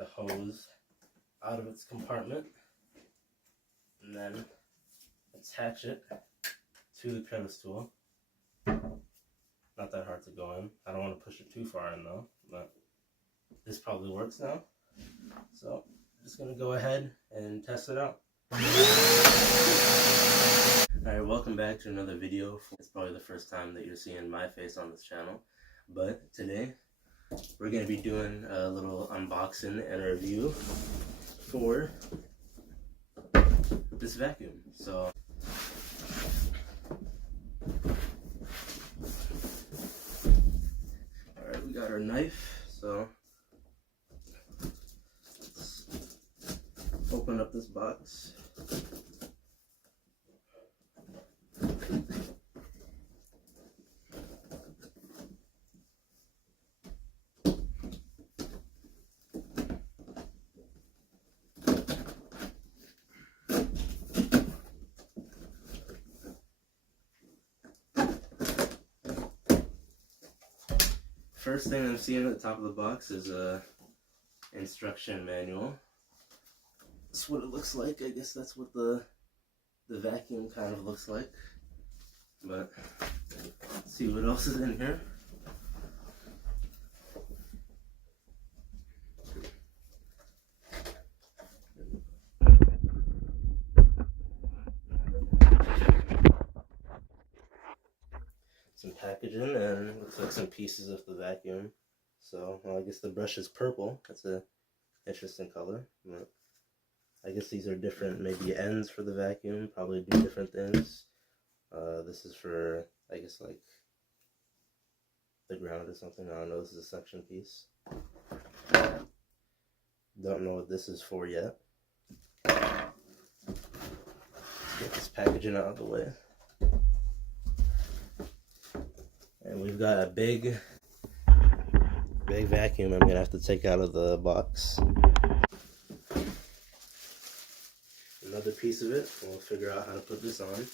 the hose out of its compartment and then attach it to the crevice tool. Not that hard to go in. I don't want to push it too far in though, but this probably works now. So I'm just going to go ahead and test it out. Alright, welcome back to another video. It's probably the first time that you're seeing my face on this channel, but today we're going to be doing a little unboxing and review for this vacuum. So alright, we got our knife, so let's open up this box. First thing I'm seeing at the top of the box is a instruction manual. That's what it looks like. I guess that's what the vacuum kind of looks like. But let's see what else is in here. Some packaging, and looks like some pieces of the vacuum. So, well, I guess the brush is purple. That's a interesting color. But I guess these are different, maybe ends for the vacuum. Probably do different things. This is for, I guess, like the ground or something. I don't know. This is a suction piece. Don't know what this is for yet. Let's get this packaging out of the way. And we've got a big vacuum I'm going to have to take out of the box. Another piece of it. We'll figure out how to put this on.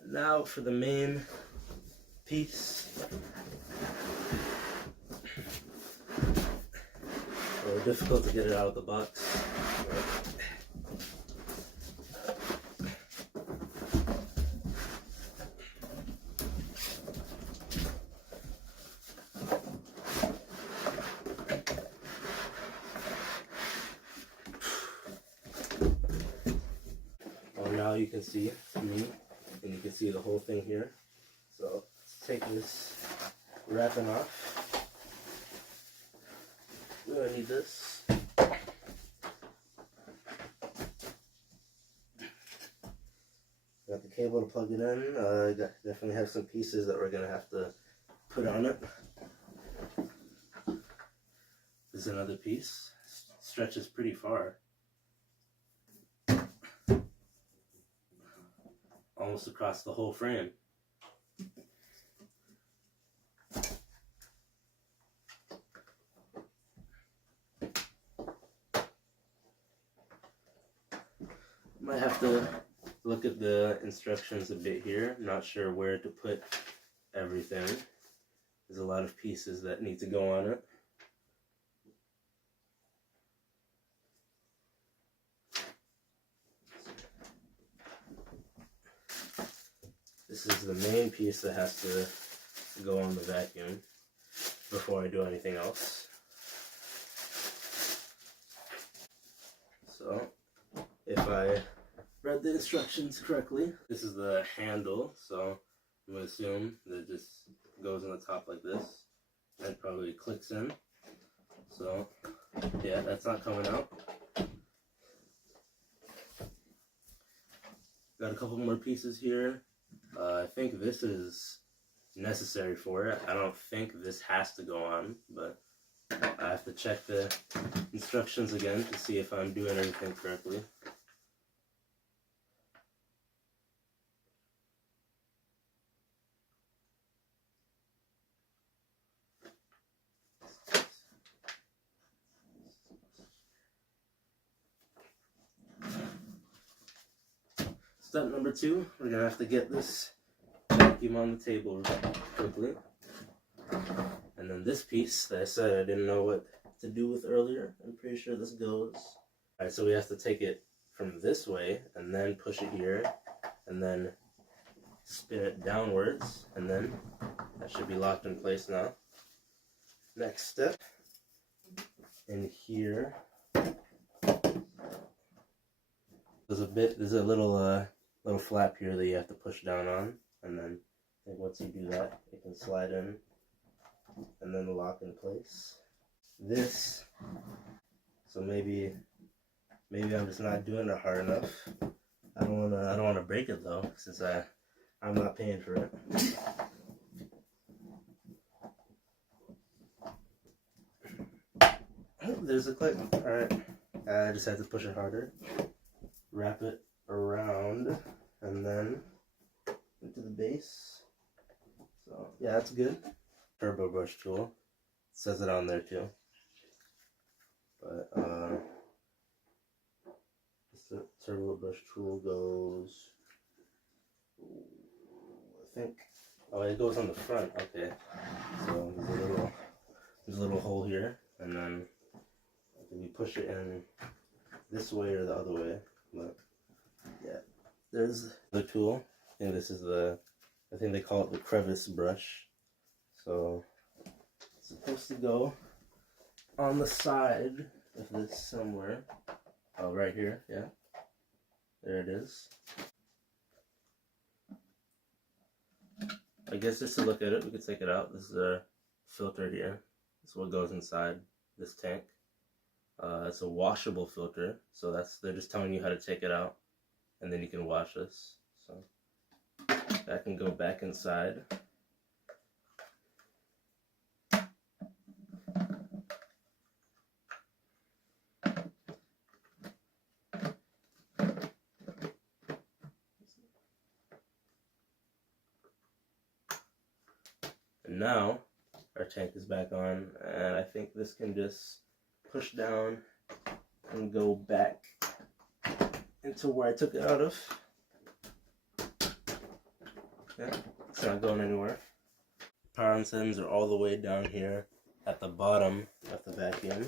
And now for the main piece. A little difficult to get it out of the box. Now you can see me, and you can see the whole thing here. So let's take this wrapping off. We're gonna need this. Got the cable to plug it in. Definitely have some pieces that we're gonna have to put on it. This is another piece. Stretches pretty far. Almost across the whole frame. Might have to look at the instructions a bit here. Not sure where to put everything. There's a lot of pieces that need to go on it. This is the main piece that has to go on the vacuum before I do anything else. So, if I read the instructions correctly, this is the handle, so I'm going to assume that it just goes on the top like this and probably clicks in. So, yeah, that's not coming out. Got a couple more pieces here. I think this is necessary for it. I don't think this has to go on, but I have to check the instructions again to see if I'm doing everything correctly. Step number 2, we're going to have to get this vacuum on the table quickly. And And then this piece that I said I didn't know what to do with earlier, I'm pretty sure this goes. Alright, so we have to take it from this way and then push it here and then spin it downwards, and then that should be locked in place now. Next step, in here, there's a little flap here that you have to push down on, and then I think once you do that, it can slide in and then lock in place. This, so maybe I'm just not doing it hard enough. I don't wanna break it though, since I'm not paying for it. Oh, there's a clip. Alright. I just have to push it harder. Wrap it around and then into the base. So yeah, that's good. Turbo brush tool. It says it on there too. But the turbo brush tool goes, I think, oh, it goes on the front. Okay, so there's a little hole here, and then you push it in this way or the other way. But yeah, there's the tool. I think this is I think they call it the crevice brush. So it's supposed to go on the side of this somewhere. Oh, right here, yeah. There it is. I guess just to look at it, we could take it out. This is a filter here. This is what goes inside this tank. It's a washable filter, so they're just telling you how to take it out, and then you can wash this. So that can go back inside. And now our tank is back on, and I think this can just push down and go back into where I took it out of. Yeah, it's not going anywhere. Power on settings are all the way down here at the bottom of the vacuum.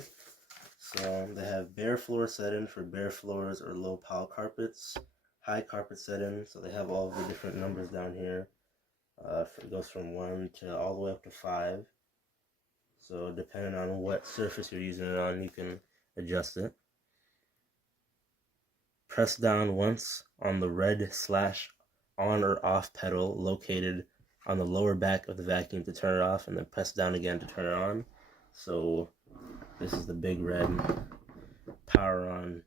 So they have bare floor setting for bare floors or low pile carpets, high carpet setting, so they have all of the different numbers down here. It goes from 1 to all the way up to 5. So depending on what surface you're using it on, you can adjust it. Press down once on the red / on or off pedal located on the lower back of the vacuum to turn it off, and then press down again to turn it on. So this is the big red power on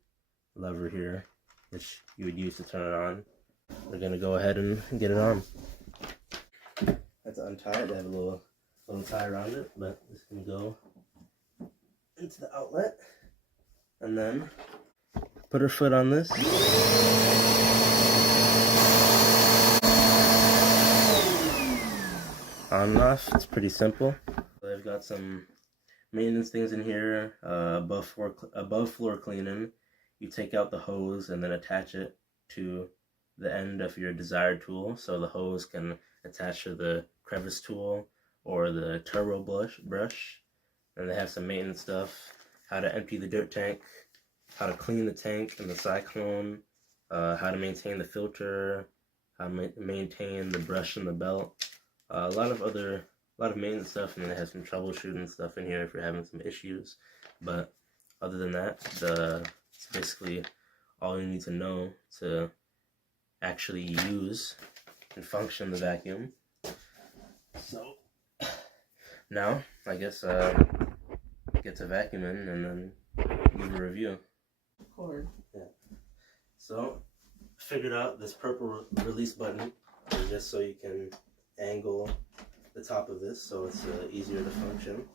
lever here, which you would use to turn it on. We're going to go ahead and get it on. That's untied. I have a little tie around it, but this can go into the outlet, and then put her foot on this. On and off. It's pretty simple. I've got some maintenance things in here. Above floor cleaning, you take out the hose and then attach it to the end of your desired tool, so the hose can attach to the crevice tool or the turbo brush. And they have some maintenance stuff: how to empty the dirt tank, how to clean the tank and the cyclone, how to maintain the filter, how to maintain the brush and the belt. A lot of maintenance stuff, and then they have some troubleshooting stuff in here if you're having some issues. But other than that, it's basically all you need to know to actually use and function the vacuum. So now I guess get to vacuuming and then give a review. Record. Yeah. So figured out this purple release button just so you can angle the top of this so it's easier to function.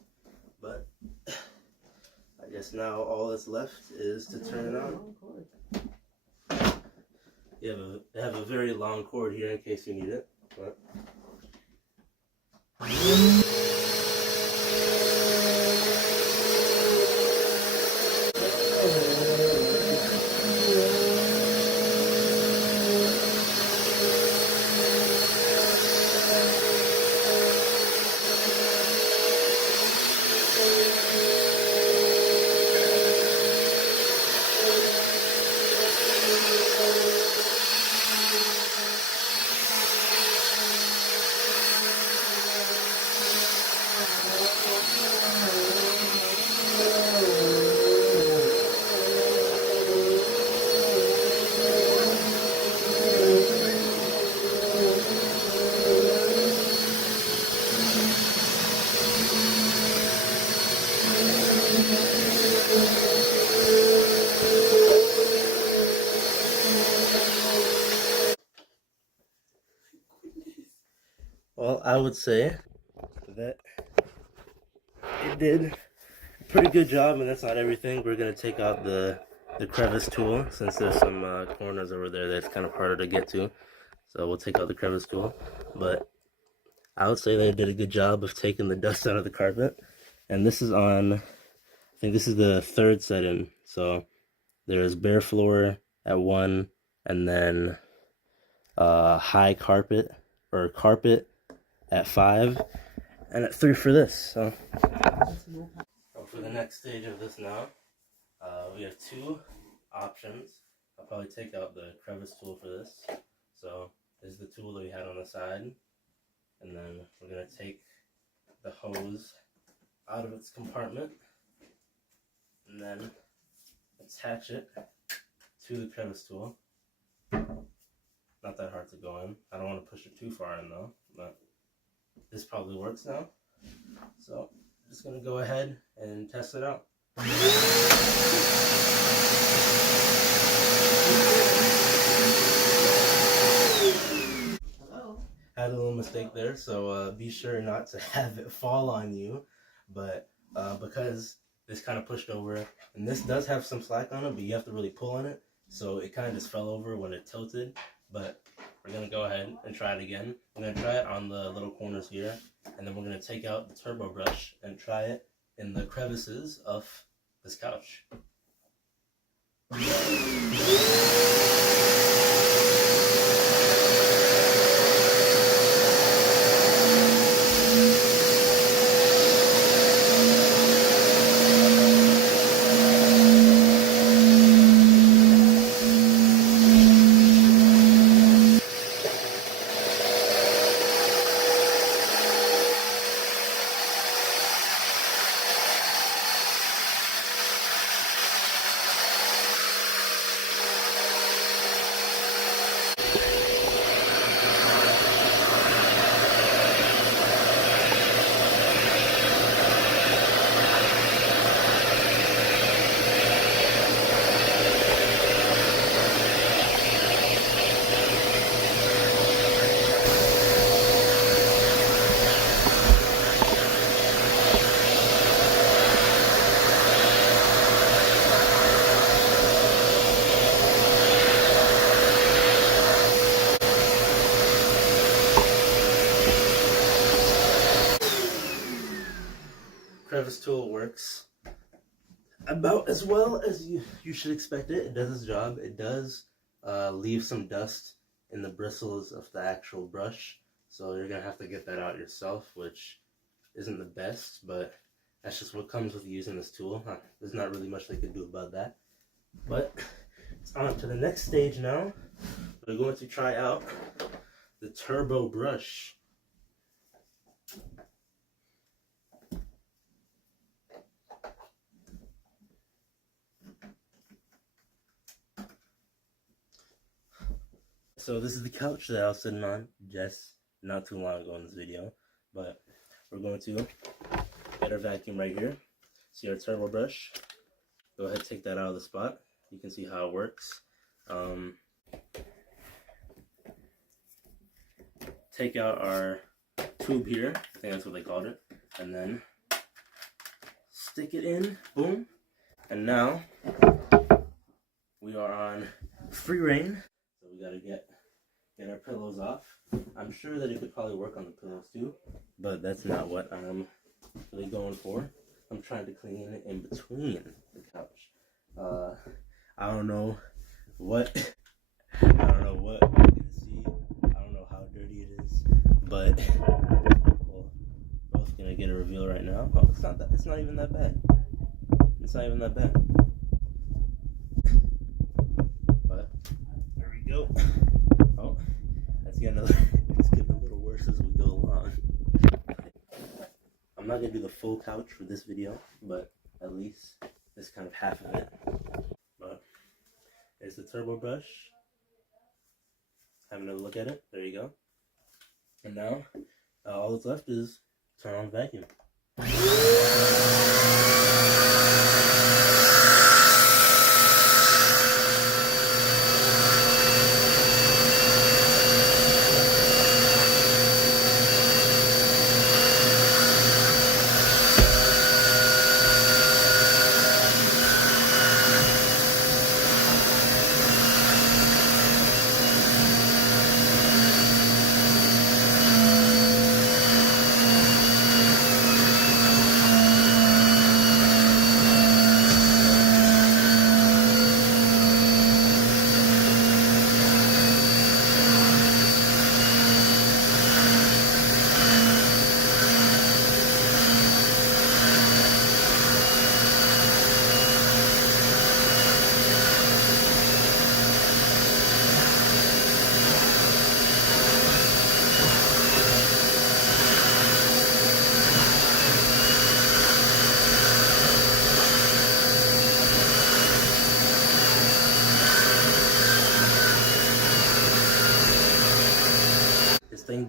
But I guess now all that's left is to turn it on. You have a very long cord here in case you need it. But I would say that it did a pretty good job, and that's not everything. We're gonna take out the crevice tool since there's some corners over there that's kind of harder to get to. So we'll take out the crevice tool, but I would say they did a good job of taking the dust out of the carpet. And this is on, I think this is the third set-in. So there's bare floor at 1, and then high carpet, or carpet at 5, and at 3 for this. So for the next stage of this now, we have 2 options. I'll probably take out the crevice tool for this. So this is the tool that we had on the side, and then we're going to take the hose out of its compartment and then attach it to the crevice tool. Not that hard to go in. I don't want to push it too far in though, but this probably works now. So I'm just going to go ahead and test it out. Had a little mistake there, so be sure not to have it fall on you, but because this kind of pushed over, and this does have some slack on it, but you have to really pull on it, so it kind of just fell over when it tilted. But we're going to go ahead and try it again. We're going to try it on the little corners here, and then we're going to take out the turbo brush and try it in the crevices of this couch. Crevice tool works about as well as you should expect it. It does its job. It does leave some dust in the bristles of the actual brush, so you're gonna have to get that out yourself, which isn't the best, but that's just what comes with using this tool. There's not really much they could do about that. But it's on to the next stage now. We're going to try out the turbo brush. So this is the couch that I was sitting on just not too long ago in this video, but we're going to get our vacuum right here. See our turbo brush. Go ahead, take that out of the spot. You can see how it works. Take out our tube here, I think that's what they called it, and then stick it in, boom. And now we are on free reign. So we gotta get our pillows off. I'm sure that it could probably work on the pillows too, but that's not what I'm really going for. I'm trying to clean it in between the couch. I don't know what you can see. I don't know how dirty it is, but we're both gonna get a reveal right now. Oh, it's not even that bad. It's not even that bad. But there we go. Oh, it's getting a little worse as we go along. I'm not gonna do the full couch for this video, but at least this kind of half of it. But there's the turbo brush. Have another look at it. There you go. And now all that's left is turn on the vacuum.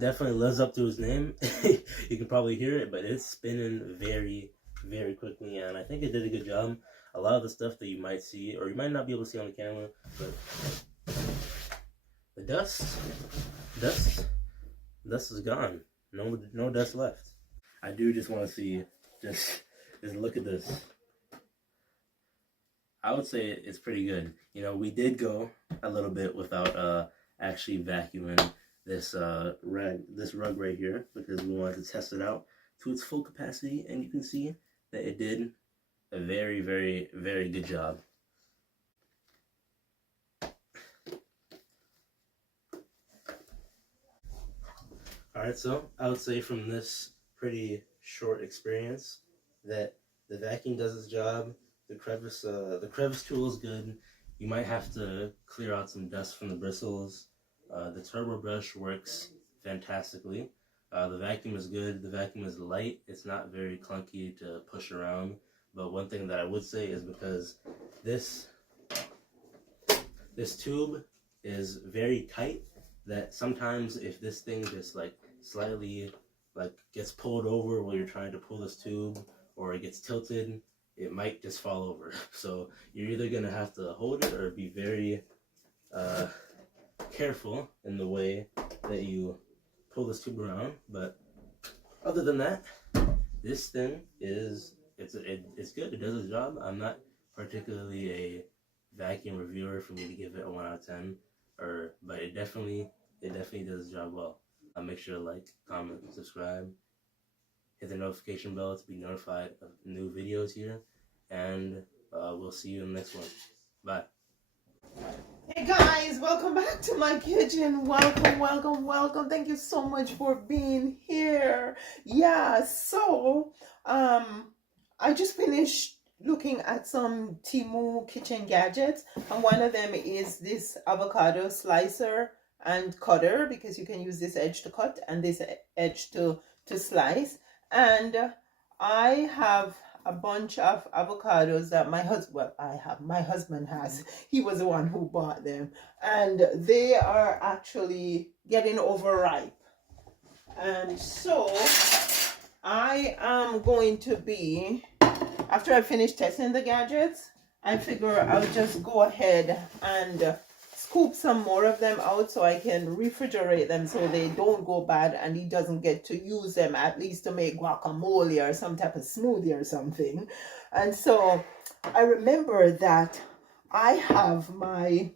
definitely lives up to his name. You can probably hear it, but it's spinning very, very quickly, and I think it did a good job. A lot of the stuff that you might see, or you might not be able to see on the camera, but the dust is gone. No dust left. I do just want to see, just look at this. I would say it's pretty good. You know, we did go a little bit without actually vacuuming this rug right here, because we wanted to test it out to its full capacity, and you can see that it did a very, very, very good job. Alright, so I would say from this pretty short experience that the vacuum does its job. The crevice tool is good. You might have to clear out some dust from the bristles. The turbo brush works fantastically. The vacuum is good. The vacuum is light. It's not very clunky to push around. But one thing that I would say is, because this tube is very tight, that sometimes if this thing just like slightly like gets pulled over while you're trying to pull this tube, or it gets tilted, it might just fall over. So you're either gonna have to hold it or be very careful in the way that you pull this tube around. But other than that, this thing is it's good. It does its job. I'm not particularly a vacuum reviewer for me to give it a 1 out of 10, but it definitely does its job well. Make sure to like, comment, and subscribe. Hit the notification bell to be notified of new videos here, and we'll see you in the next one. Bye. Hey guys, welcome back to my kitchen. Welcome. Thank you so much for being here. Yeah, so I just finished looking at some Temu kitchen gadgets, and one of them is this avocado slicer and cutter, because you can use this edge to cut and this edge to slice. And I have a bunch of avocados that my husband has. He was the one who bought them, and they are actually getting overripe. And so I am going to be, after I finish testing the gadgets, I figure I'll just go ahead and scoop some more of them out so I can refrigerate them so they don't go bad, and he doesn't get to use them, at least to make guacamole or some type of smoothie or something. And so I remember that I have my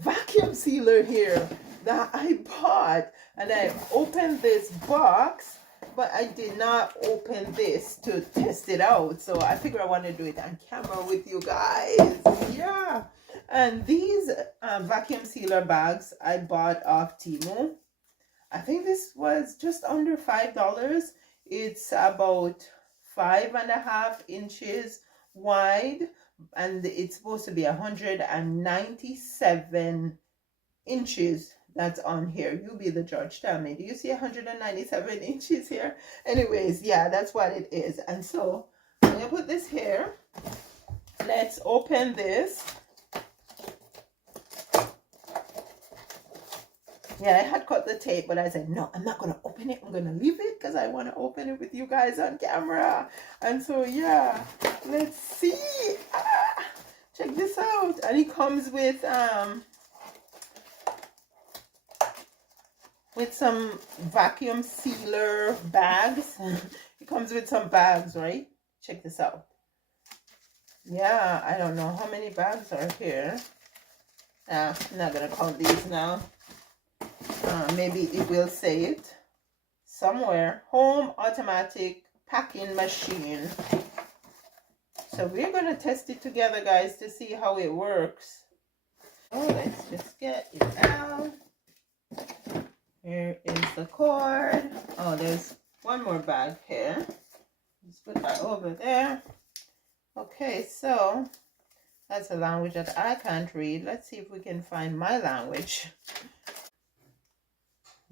vacuum sealer here that I bought, and I opened this box, but I did not open this to test it out. So I figure I want to do it on camera with you guys. Yeah. And these vacuum sealer bags I bought off Temu. I think this was just under $5. It's about 5.5 inches wide, and it's supposed to be 197 inches. That's on here. You be the judge. Tell me, do you see 197 inches here? Anyways, yeah, that's what it is. And so I'm gonna put this here. Let's open this. Yeah, I had cut the tape, but I said, no, I'm not going to open it. I'm going to leave it because I want to open it with you guys on camera. And so, yeah, let's see. Check this out. And it comes with some vacuum sealer bags. It comes with some bags, right? Check this out. Yeah, I don't know how many bags are here. I'm not going to count these now. Maybe it will say it somewhere. Home automatic packing machine. So we're going to test it together, guys, to see how it works. Oh, let's just get it out. Here is the cord. Oh, there's one more bag here. Let's put that over there. Okay, so that's a language that I can't read. Let's see if we can find my language.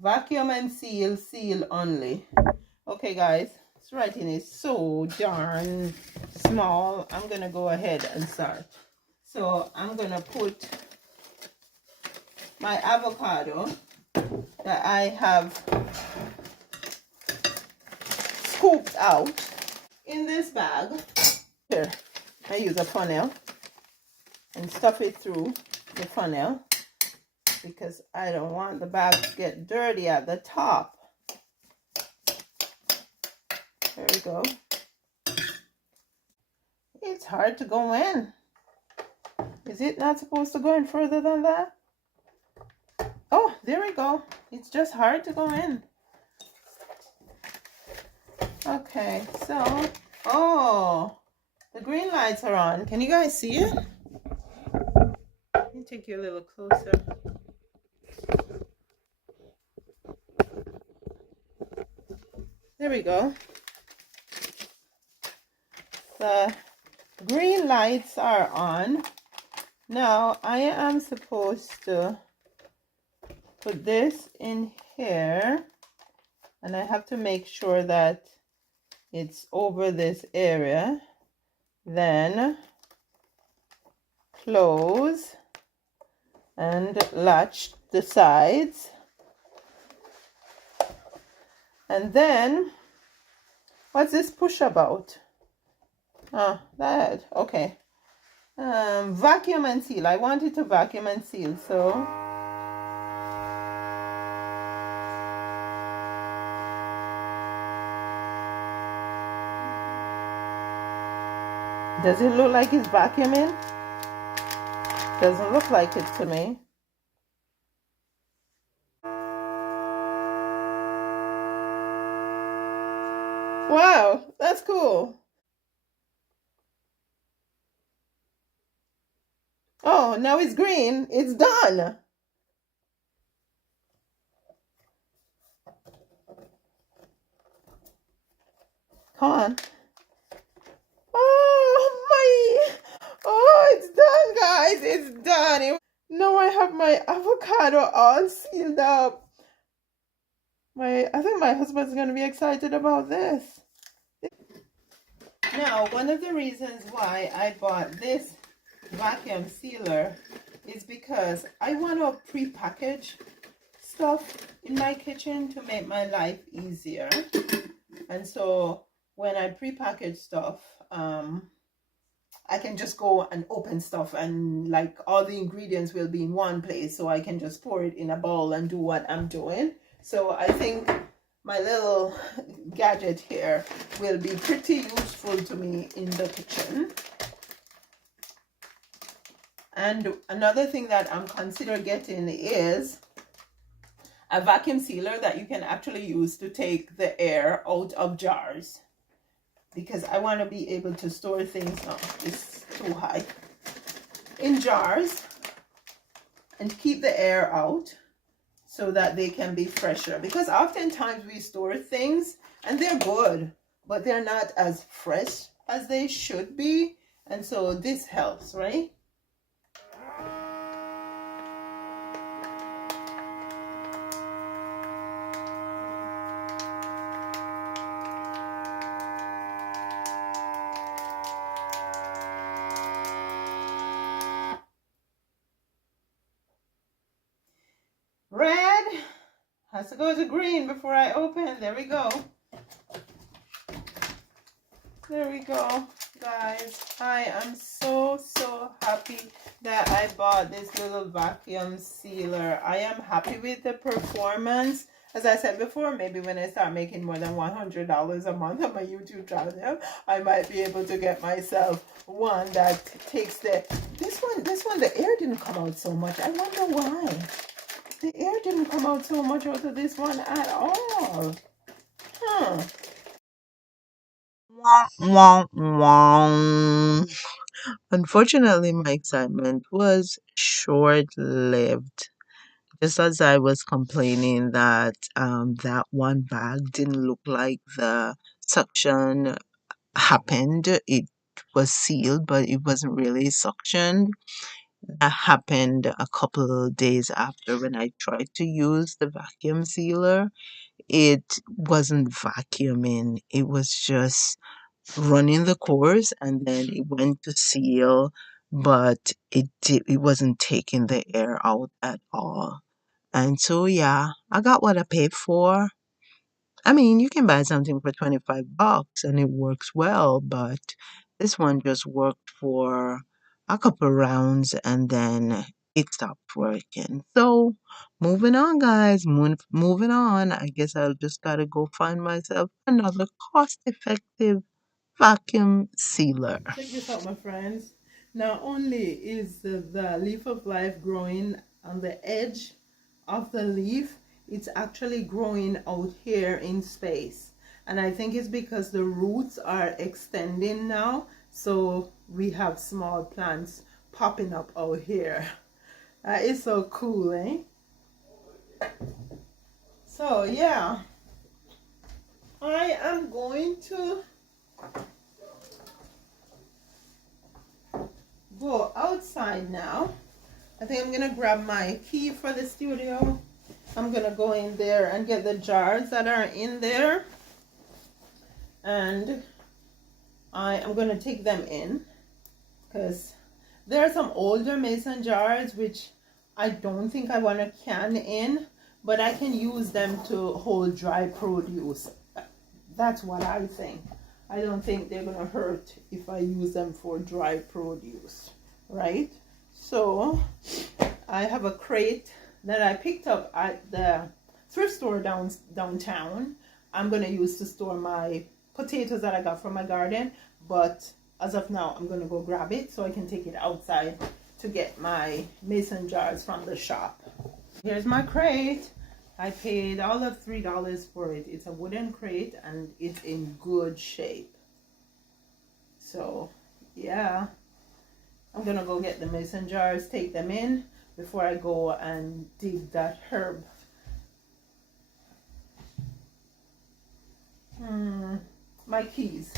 Vacuum and seal, seal only. Okay, guys, this writing is so darn small. I'm going to go ahead and start. So I'm going to put my avocado that I have scooped out in this bag. Here, I use a funnel and stuff it through the funnel because I don't want the bag to get dirty at the top. There we go. It's hard to go in. Is it not supposed to go in further than that? Oh, there we go. It's just hard to go in. Okay, so, oh, the green lights are on. Can you guys see it? Let me take you a little closer. There we go. The green lights are on. Now I am supposed to put this in here, and I have to make sure that it's over this area. Then close and latch the sides. And then, what's this push about? Oh, that, okay. Vacuum and seal. I wanted to vacuum and seal, so. Does it look like it's vacuuming? Doesn't look like it to me. Wow, that's cool. Oh, now it's green. It's done. Come on. Oh, it's done, guys. It's done. Now I have my avocado all sealed up. I think my husband's going to be excited about this. Now, one of the reasons why I bought this vacuum sealer is because I want to pre-package stuff in my kitchen to make my life easier. And so when I pre-package stuff, I can just go and open stuff, and like all the ingredients will be in one place, so I can just pour it in a bowl and do what I'm doing. So I think my little gadget here will be pretty useful to me in the kitchen. And another thing that I'm considering getting is a vacuum sealer that you can actually use to take the air out of jars, because I want to be able to store things, no, it's too high, in jars and keep the air out so that they can be fresher. Because oftentimes we store things and they're good, but they're not as fresh as they should be. And so this helps, right? Red has to go to green before I open. There we go. There we go, guys. I am so happy that I bought this little vacuum sealer. I am happy with the performance. As I said before, maybe when I start making more than $100 a month on my YouTube channel, I might be able to get myself one that takes this one, the air didn't come out so much. I wonder why. The air didn't come out so much out of this one at all. Huh. Wah, wah, wah. Unfortunately, my excitement was short-lived. Just as I was complaining that that one bag didn't look like the suction happened. It was sealed, but it wasn't really suctioned. That happened a couple of days after when I tried to use the vacuum sealer. It wasn't vacuuming. It was just running the course, and then it went to seal, but it wasn't taking the air out at all. And so, yeah, I got what I paid for. I mean, you can buy something for $25 and it works well, but this one just worked for a couple rounds and then it stopped working. So, moving on, guys, moving on. I guess I'll just gotta go find myself another cost effective vacuum sealer. Check this out, my friends. Not only is the leaf of life growing on the edge of the leaf, it's actually growing out here in space. And I think it's because the roots are extending now. So we have small plants popping up out here. That is so cool, eh? So yeah, I am going to go outside now. I think I'm gonna grab my key for the studio. I'm gonna go in there and get the jars that are in there, and I am gonna take them in because there are some older mason jars which I don't think I want to can in, but I can use them to hold dry produce. That's what I think. I don't think they're gonna hurt if I use them for dry produce, right? So I have a crate that I picked up at the thrift store downtown. I'm gonna use to store my potatoes that I got from my garden, but as of now I'm gonna go grab it so I can take it outside to get my mason jars from the shop. Here's my crate. I paid all of $3 for it. It's a wooden crate and it's in good shape. So yeah, I'm gonna go get the mason jars, take them in before I go and dig that herb. My keys.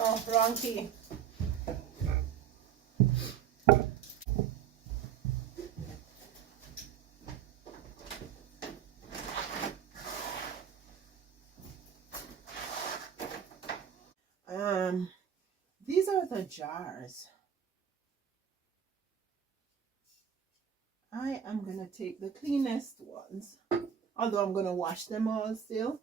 Oh, wrong key. These are the jars. I am gonna take the cleanest ones, although I'm gonna wash them all still.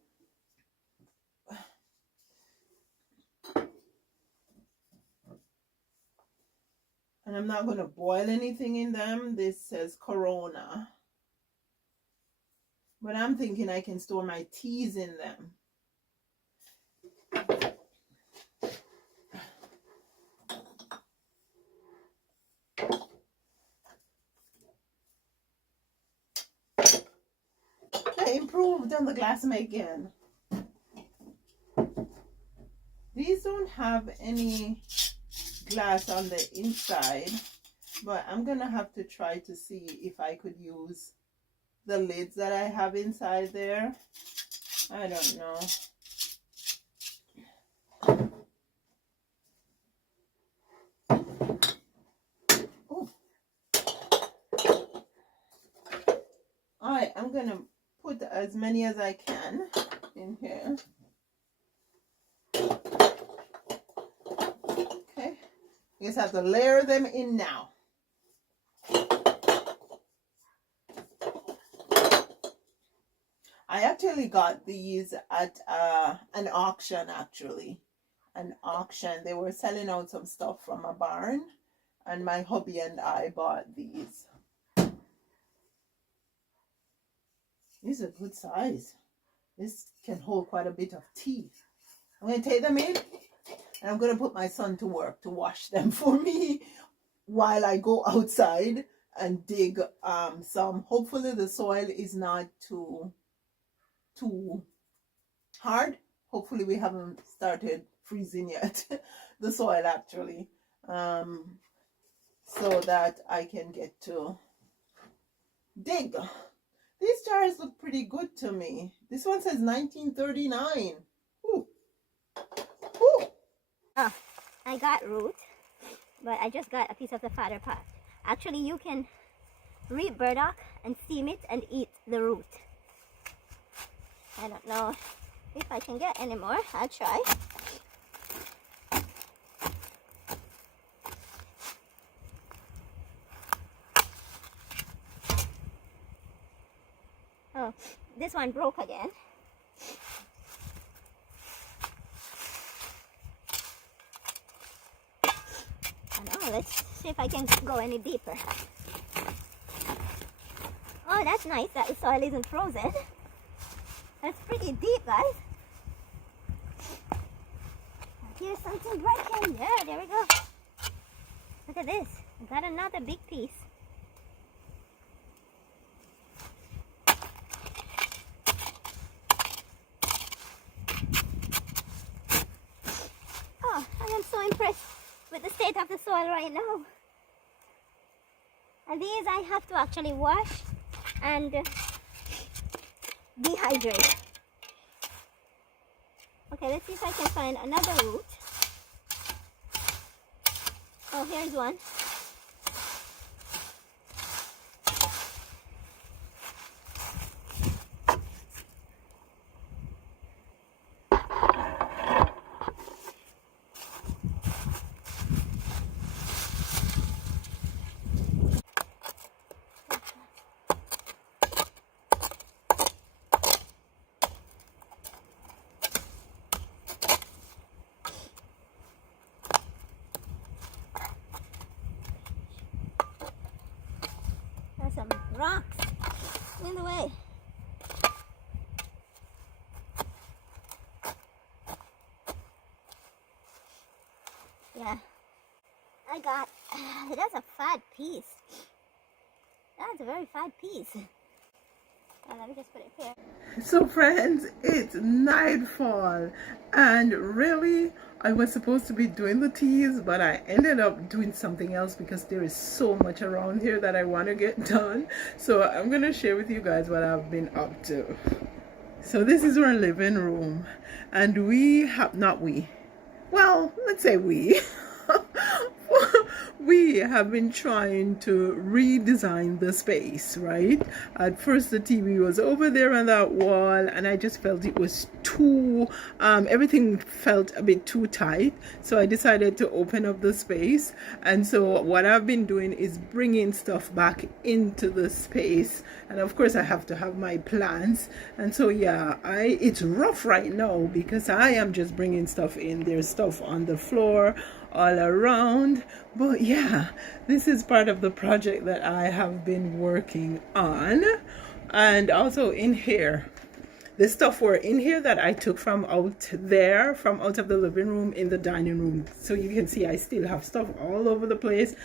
And I'm not gonna boil anything in them. This says Corona. But I'm thinking I can store my teas in them. They improved on the glass making. These don't have any glass on the inside, but I'm gonna have to try to see if I could use the lids that I have inside there. I don't know. Oh. Alright, I'm gonna put as many as I can in here. Okay, I just have to layer them in now. I actually got these at an auction, They were selling out some stuff from a barn, and my hubby and I bought these. These are good size. This can hold quite a bit of tea. I'm going to take them in, and I'm going to put my son to work to wash them for me while I go outside and dig some. Hopefully the soil is not too hard. Hopefully we haven't started freezing yet, the soil actually, so that I can get to dig. These jars look pretty good to me. This one says 1939. Ooh. Ooh. Oh, I got root, but I just got a piece of the fatter part. Actually, you can reap burdock and steam it and eat the root. I don't know if I can get any more. I'll try. Oh, this one broke again. Oh, let's see if I can go any deeper. Oh, that's nice that the soil isn't frozen. That's pretty deep, guys. Here's something breaking. Yeah, there we go. Look at this. I got another big piece. Oh, I am so impressed with the state of the soil right now. And these I have to actually wash and dehydrate. Okay, let's see if I can find another root. Oh, here's one. There's some rocks in the way. Yeah, I got, that's a fat piece. That's a very fat piece. Let me just put it here. So friends, it's nightfall, and really I was supposed to be doing the teas, but I ended up doing something else because there is so much around here that I want to get done. So I'm gonna share with you guys what I've been up to. So this is our living room, and we have, not we, well, let's say we we have been trying to redesign the space, right? At first the TV was over there on that wall, and I just felt it was too everything felt a bit too tight, so I decided to open up the space. And so what I've been doing is bringing stuff back into the space, and of course I have to have my plants. And so yeah, it's rough right now because I am just bringing stuff in. There's stuff on the floor all around, but yeah, this is part of the project that I have been working on. And also in here, the stuff were in here that I took from out there, from out of the living room in the dining room. So you can see I still have stuff all over the place.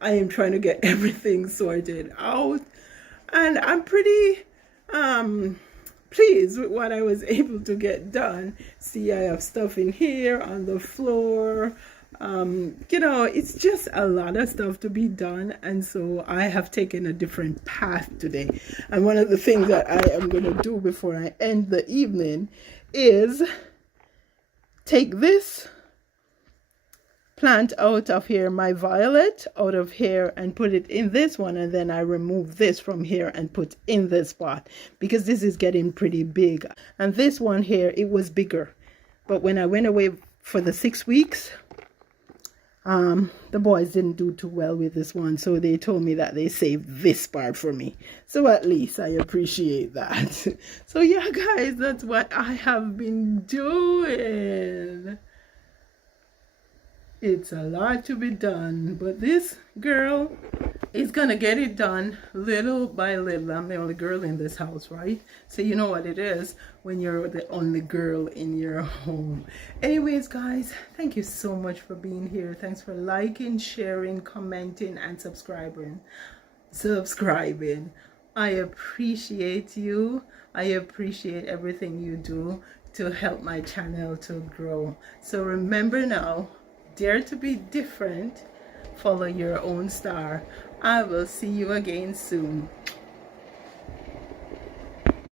I am trying to get everything sorted out, and I'm pretty pleased with what I was able to get done. See, I have stuff in here on the floor. You know, it's just a lot of stuff to be done, and so I have taken a different path today. And one of the things that I am going to do before I end the evening is take this plant out of here, my violet out of here, and put it in this one, and then I remove this from here and put in this spot because this is getting pretty big. And this one here, it was bigger, but when I went away for the 6 weeks, the boys didn't do too well with this one, so they told me that they saved this part for me. So at least I appreciate that. So yeah, guys, that's what I have been doing. It's a lot to be done, but this girl is gonna get it done little by little. I'm the only girl in this house, right? So you know what it is when you're the only girl in your home. Anyways, guys, thank you so much for being here. Thanks for liking, sharing, commenting, and subscribing. I appreciate you. I appreciate everything you do to help my channel to grow. So remember now, dare to be different. Follow your own star. I will see you again soon.